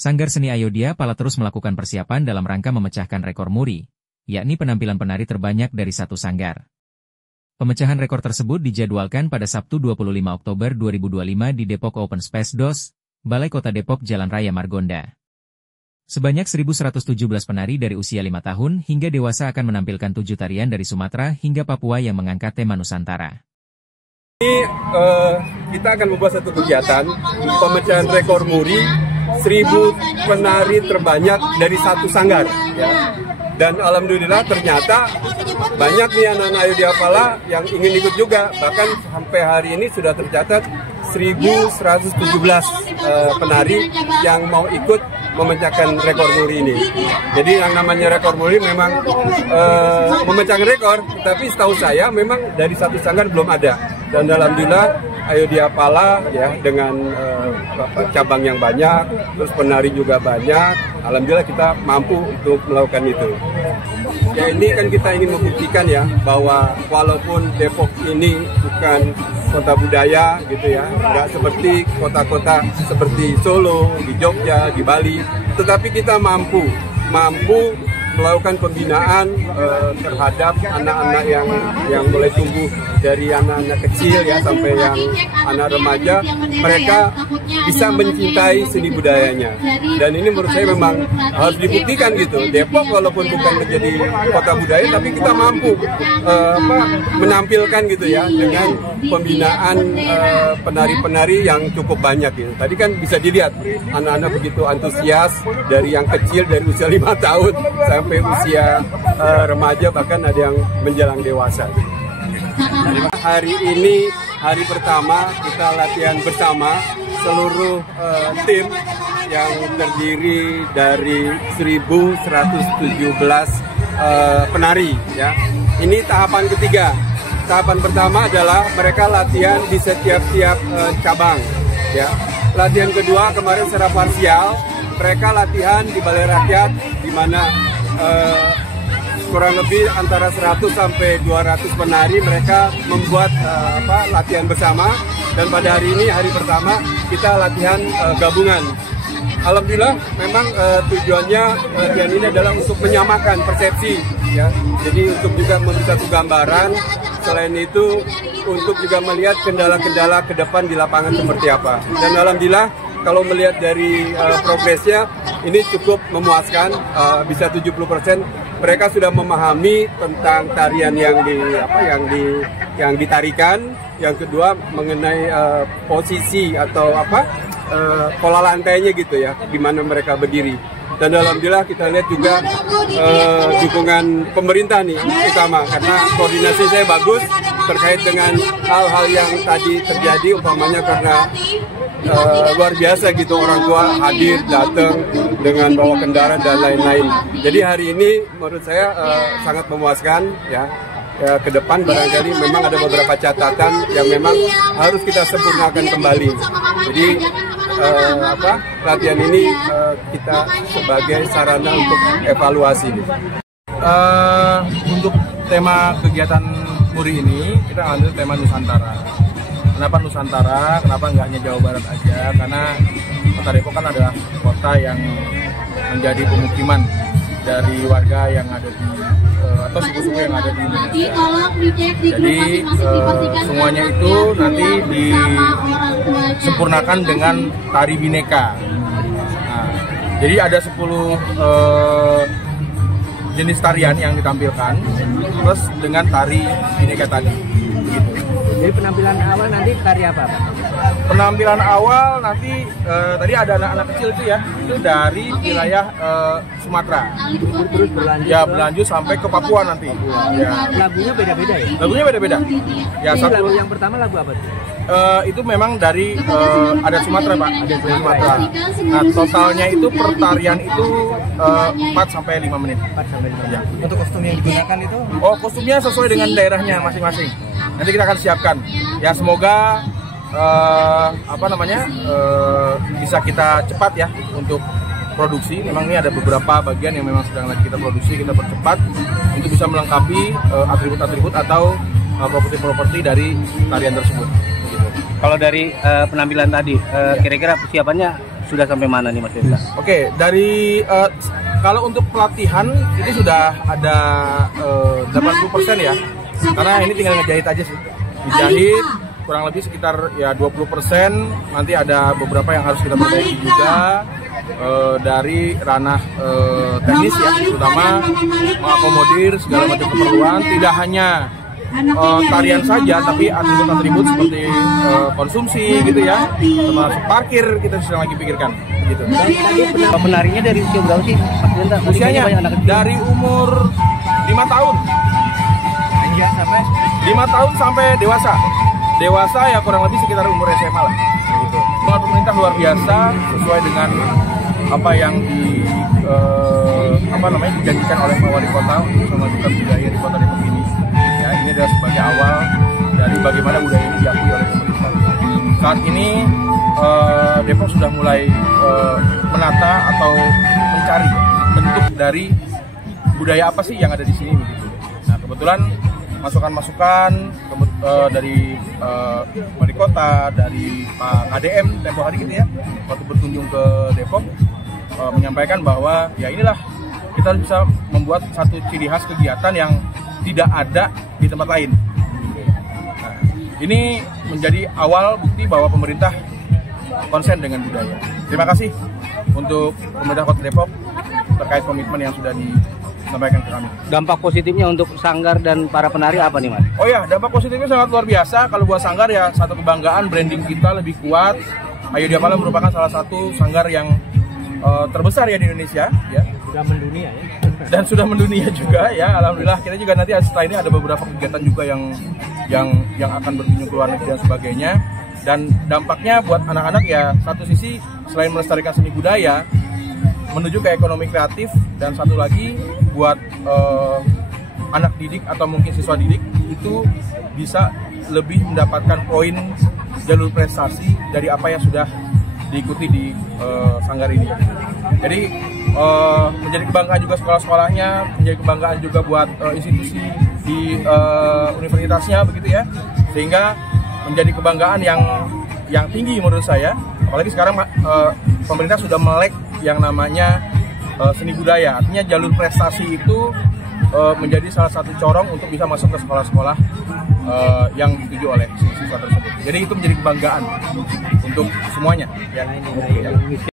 Sanggar Seni Ayodhya Pala terus melakukan persiapan dalam rangka memecahkan rekor muri, yakni penampilan penari terbanyak dari satu sanggar. Pemecahan rekor tersebut dijadwalkan pada Sabtu 25 Oktober 2025 di Depok Open Space DOS, Balai Kota Depok Jalan Raya Margonda. Sebanyak 1.117 penari dari usia 5 tahun hingga dewasa akan menampilkan 7 tarian dari Sumatera hingga Papua yang mengangkat tema Nusantara. Ini kita akan membuat satu kegiatan pemecahan rekor muri 1.000 penari terbanyak dari satu sanggar, ya. Dan alhamdulillah ternyata banyak nih anak-anak Ayodhya Pala yang ingin ikut juga. Bahkan sampai hari ini sudah tercatat 1.117 penari yang mau ikut memecahkan rekor muri ini. Jadi yang namanya rekor muri memang memecahkan rekor, tapi setahu saya memang dari satu sanggar belum ada. Dan alhamdulillah Ayodhya Pala ya dengan cabang yang banyak, terus penari juga banyak. Alhamdulillah kita mampu untuk melakukan itu. Ya ini kan kita ingin membuktikan ya bahwa walaupun Depok ini bukan kota budaya gitu ya, nggak seperti kota-kota seperti Solo, di Jogja, di Bali, tetapi kita mampu melakukan pembinaan terhadap anak-anak yang mulai tumbuh dari anak-anak kecil ya sampai yang anak remaja, mereka bisa mencintai seni budayanya. Dan ini menurut saya memang harus dibuktikan gitu. Depok walaupun bukan menjadi kota budaya, tapi kita mampu menampilkan gitu ya dengan pembinaan penari-penari yang cukup banyak gitu. Tadi kan bisa dilihat anak-anak begitu antusias dari yang kecil dari usia 5 tahun sampai usia remaja, bahkan ada yang menjelang dewasa. Hari ini hari pertama kita latihan bersama seluruh tim yang terdiri dari 1.117 penari ya. Ini tahapan ketiga. Tahapan pertama adalah mereka latihan di setiap cabang ya. Latihan kedua kemarin secara parsial, mereka latihan di Balai Rakyat di mana kurang lebih antara 100 sampai 200 penari mereka membuat latihan bersama, dan pada hari ini hari pertama kita latihan gabungan. Alhamdulillah memang tujuannya latihan ini adalah untuk menyamakan persepsi ya. Jadi untuk juga memberi satu gambaran, selain itu untuk juga melihat kendala-kendala ke depan di lapangan seperti apa. Dan alhamdulillah kalau melihat dari progresnya ini cukup memuaskan, bisa 70%. Mereka sudah memahami tentang tarian yang ditarikan. Yang kedua mengenai posisi atau pola lantainya gitu ya, di mana mereka berdiri. Dan alhamdulillah kita lihat juga dukungan pemerintah nih utama, karena koordinasi saya bagus terkait dengan hal-hal yang tadi terjadi, umpamanya karena luar biasa gitu orang tua hadir datang dengan bawa kendaraan dan lain-lain. Jadi hari ini menurut saya sangat memuaskan ya. Ke depan barangkali memang ada beberapa catatan yang memang harus kita sempurnakan kembali. Jadi latihan ini kita sebagai sarana untuk evaluasi. Untuk tema kegiatan muri ini kita ambil tema Nusantara. Kenapa Nusantara? Kenapa nggak hanya Jawa Barat aja? Karena Kota Depok kan adalah kota yang menjadi pemukiman dari warga yang ada di atau suku-suku yang ada di Indonesia. Jadi semuanya itu nanti disempurnakan dengan tari bineka. Nah, jadi ada 10 jenis tarian yang ditampilkan, plus dengan tari bineka tadi. Gitu. Jadi penampilan awal nanti tari apa, Pak? Penampilan awal nanti tadi ada anak-anak kecil itu ya, itu dari wilayah Sumatera. Terus berlanjut. Ya berlanjut sampai ke Papua nanti. Ya. Lagunya beda-beda ya? Lagunya beda-beda. Ya, ini lagu yang pertama lagu apa tuh? Itu memang dari adat Sumatera, Pak. Adat Sumatera. Nah, totalnya itu pertarian itu 4 sampai 5 menit. 4 sampai 5 menit. Ya. Untuk kostum yang digunakan itu? Oh, kostumnya sesuai dengan daerahnya masing-masing. Nanti kita akan siapkan. Ya, semoga bisa kita cepat ya untuk produksi. Memang ini ada beberapa bagian yang memang sedang lagi kita produksi, kita percepat untuk bisa melengkapi atribut-atribut atau properti-properti dari tarian tersebut. Kalau dari penampilan tadi, kira-kira persiapannya sudah sampai mana nih Mas Tirta? Oke, dari kalau untuk pelatihan ini sudah ada 80% ya. Karena ini tinggal ngejahit aja sih. Dijahit kurang lebih sekitar ya 20%. Nanti ada beberapa yang harus kita perbaiki juga dari ranah teknis ya, terutama mengakomodir segala macam keperluan, tidak hanya tarian saja, tapi atribut-atribut seperti konsumsi gitu ya, termasuk parkir kita sedang lagi pikirkan gitu. Penarinya dari usia berapa sih Mas Tirta? Usianya dari umur 5 tahun. Anjir, sampai 5 tahun sampai dewasa. Dewasa ya kurang lebih sekitar umur SMA lah gitu. Pemerintah luar biasa sesuai dengan apa yang dijanjikan oleh Pak Wali Kota untuk memajukan budaya di Kota Depok ini. Ya, ini adalah sebagai awal dari bagaimana budaya ini diakui oleh pemerintah. Saat ini Depok sudah mulai menata atau mencari bentuk dari budaya apa sih yang ada di sini gitu. Nah, kebetulan masukan-masukan dari Wali Kota, dari Pak KDM tempo hari gitu ya, waktu berkunjung ke Depok, menyampaikan bahwa ya inilah kita bisa membuat satu ciri khas kegiatan yang tidak ada di tempat lain. Nah, ini menjadi awal bukti bahwa pemerintah konsen dengan budaya. Terima kasih untuk pemerintah Kota Depok terkait komitmen yang sudah disampaikan ke kami. dampak positifnya untuk sanggar dan para penari apa nih Mas? Oh ya, dampak positifnya sangat luar biasa. Kalau buat sanggar ya satu kebanggaan, branding kita lebih kuat. Ayo Dia Pala merupakan salah satu sanggar yang terbesar ya di Indonesia ya. Sudah mendunia ya. Dan sudah mendunia juga ya. Alhamdulillah kita juga nanti setelah ini ada beberapa kegiatan juga yang akan berkunjung ke luar negeri dan sebagainya. Dan dampaknya buat anak-anak ya, satu sisi selain melestarikan seni budaya, menuju ke ekonomi kreatif, dan satu lagi buat anak didik atau mungkin siswa didik itu bisa lebih mendapatkan poin jalur prestasi dari apa yang sudah diikuti di sanggar ini. Jadi menjadi kebanggaan juga sekolah-sekolahnya, menjadi kebanggaan juga buat institusi di universitasnya begitu ya, sehingga menjadi kebanggaan yang tinggi menurut saya. Apalagi sekarang pemerintah sudah melek yang namanya seni budaya, artinya jalur prestasi itu menjadi salah satu corong untuk bisa masuk ke sekolah-sekolah yang dituju oleh siswa tersebut. Jadi itu menjadi kebanggaan untuk semuanya.